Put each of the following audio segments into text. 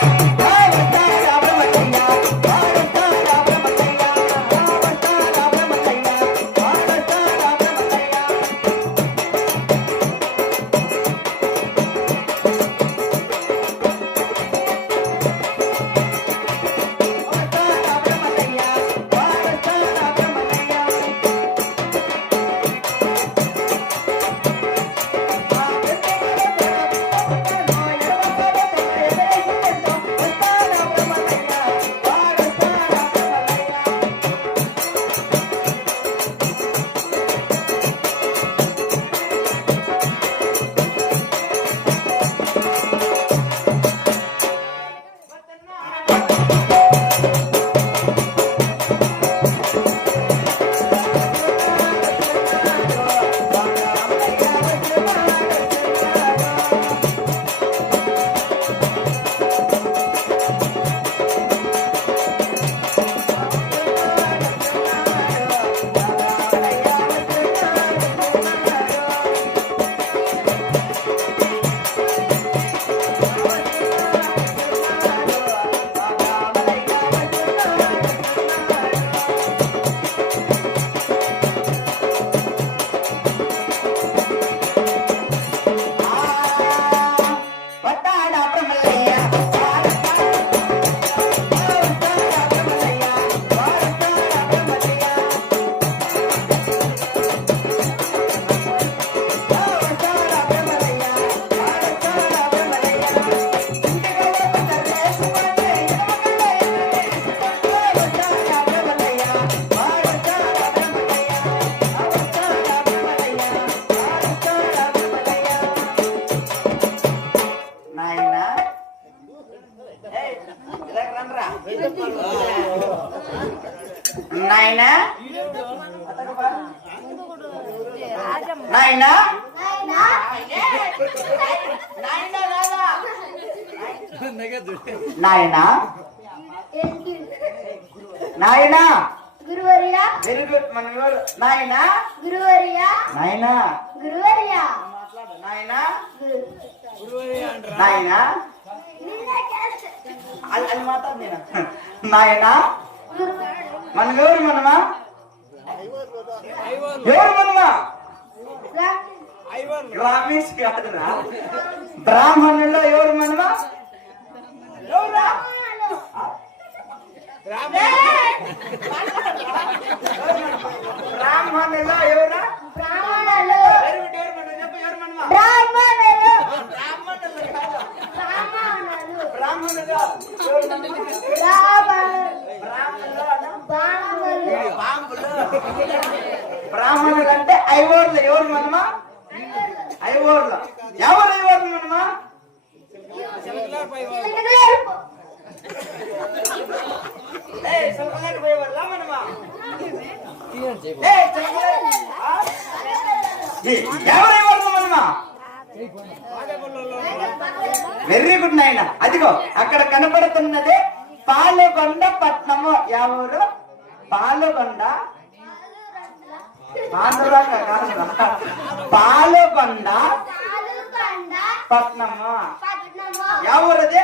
Bye. నాయనా? నాయనా? నాయనా? గురువర్య? వెరీ గుడ్ మన నాయనా? గురువర్య? నాయనా? గురువర్య? నాయనా? నాయనా? అది అది మాత్రం నేను? నాయనా? మనం ఎవరు మనమా? ఎవరు మనమా? గ్రామీష్ కాదురా. బ్రాహ్మణుల్లో ఎవరు మనమా ఎవరా? బ్రాహ్మణుల్లో ఎవరా బ్రాహ్మణులు వెరీ గుడ్ ఎవరు మనం చెప్పు ఎవరు మనమా బ్రాహ్మణులు బ్రాహ్మణులు కాదు బ్రాహ్మణులు బ్రాహ్మణులు ఎవరు మనమా? బ్రాహ్మణులు బ్రాహ్మణులు అన్నా? బ్రాహ్మణులు బాంబులు బ్రాహ్మణులు అంటే ఐవర్లు ఎవరు మనమా ఐవర్లు ఎవరు ఐవర్లు మనమా? ఎవరు వెరీ గుడ్ నాయన అదిగో అక్కడ కనపడుతున్నది పాలకొండ పట్నము. ఎవరు? పాలకొండ పాలకొండ పాలుకొండ పట్నము? ఎవరిది?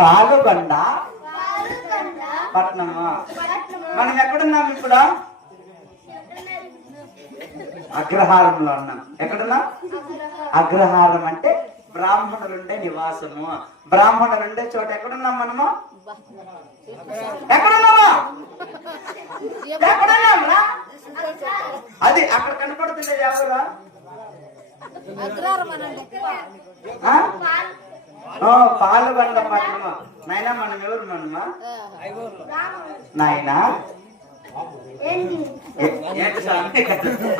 పాలుకొండ పట్నము? మనం ఎక్కడున్నాం ఇప్పుడు? అగ్రహారంలో ఉన్నాం. ఎక్కడున్నాం? అగ్రహారం అంటే బ్రాహ్మణులుండే నివాసము. బ్రాహ్మణులుండే చోట ఎక్కడున్నాం మనము? అది అక్కడ కనపడుతుంది ఎవరు? ఆ? ఓ, నాయనా మనం ఎవరు మనమా నాయనా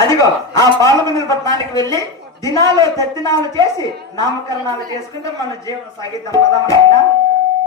అదిగో ఆ పాలకొండ పట్టణానికి వెళ్ళి దినాలు తద్దినాలు చేసి నామకరణాలు చేసుకుంటే మన జీవనం సాగిద్దాం పదా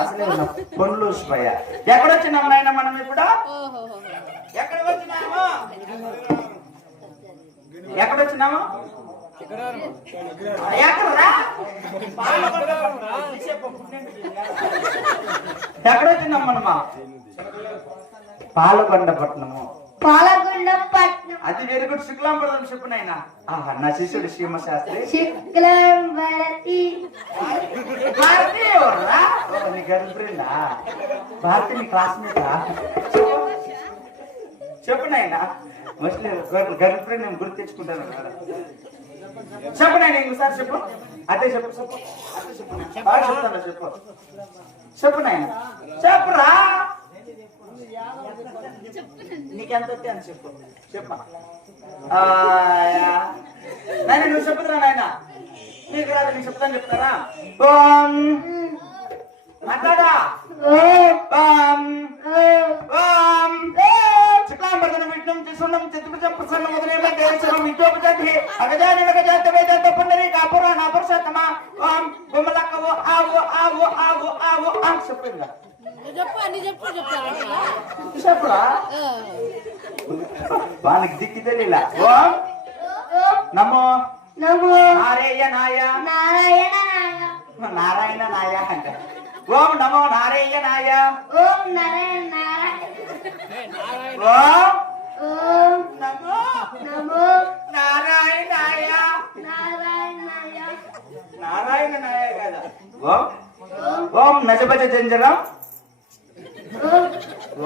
అసలే నా పనులు ఊసిపోయా ఎక్కడొచ్చినాం నాయన మనం ఇప్పుడు? ఎక్కడ వచ్చినాము ఎక్కడొచ్చినాము ఎక్కడరా? ఎక్కడొచ్చినాం మనమా? పాలకొండ పట్టణము. పట్నం. అది వెరీ గుడ్ శుక్లాంబరం చెప్పు నాయన ఆహా నా శిష్యుడు శ్రీమ శాస్త్రి శుక్లం భరతి భారతి ఎవర్రా? ఓ, నీ గర్ల్ ఫ్రెండా భారతి నీ క్లాస్మేటా? చెప్పు నాయన మోస్ట్లీ గర్ల్ ఫ్రెండ్ నేను గుర్తు తెచ్చుకుంటాను కదా. చెప్పు నాయన ఇంకోసారి చెప్పు. అదే చెప్పు చెప్పు. చెప్పు. చెప్తాను చెప్పు. చెప్పు నాయన చెప్పురా? ఎంత అని చెప్పు. చెప్పు. ఆ, నాయన నువ్వు చెప్పుతురా నాయన. నీకు రాదు నీకు చెప్తాను? చెప్తారా ఓం మాట్లాడా ఓం ఓం ఓం ఓం ఓం శుక్లాంబరదన విష్ణుం త్రిశూలం చతుర్భుజం అగజాని గజాత వేదాంత కాపురాణ వానికి దిక్కి తెలియలా ఓం? ఓం నమో. నమో. నారాయణాయ నారాయణాయ నారాయణ నాయ. అంట. ఓం నమో నారాయణాయ ఓం నారాయణాయ ఓం? ఓం నమో. నమో. నారాయణాయ నారాయణాయ నారాయణ నాయ. కదా. ఓం. ఓం ఓం నజభజ జంజరం ఓం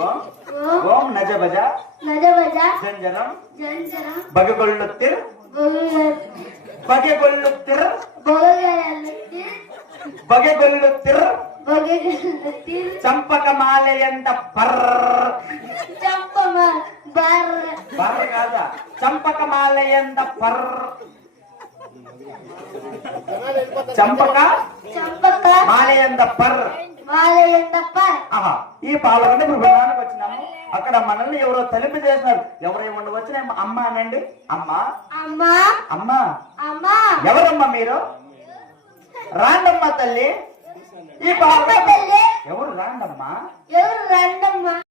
ఓం ఓం ఓం నజభజ నజవజ జంజరం జంజరం బగగొళ్ళుత్తిర్ బొగగల్ బగెగొళ్ళుత్తిర్ బొగగలెత్తి బగెగొళ్ళుత్తిర్ బొగగలెత్తి చంపకమాలయంత పర్ చంపమ బర్ బర్ కాదా? చంపకమాలయంత పర్ చంపక చంపక మాలయంత పర్ మాలయందప్ప ఆహా. ఈ పాలకొండ బృహణానికి వచ్చినాము. అక్కడ మనల్ని ఎవరో తలుపు చేసినారు. ఎవరేమన్నా వచ్చిన అమ్మ అనండి. అమ్మ. అమ్మా. ఎవరమ్మా మీరు? రాండమ్మ తల్లి. ఈ తల్లి. ఎవరు రాండమ్మా? ఎవరు రండమ్మా?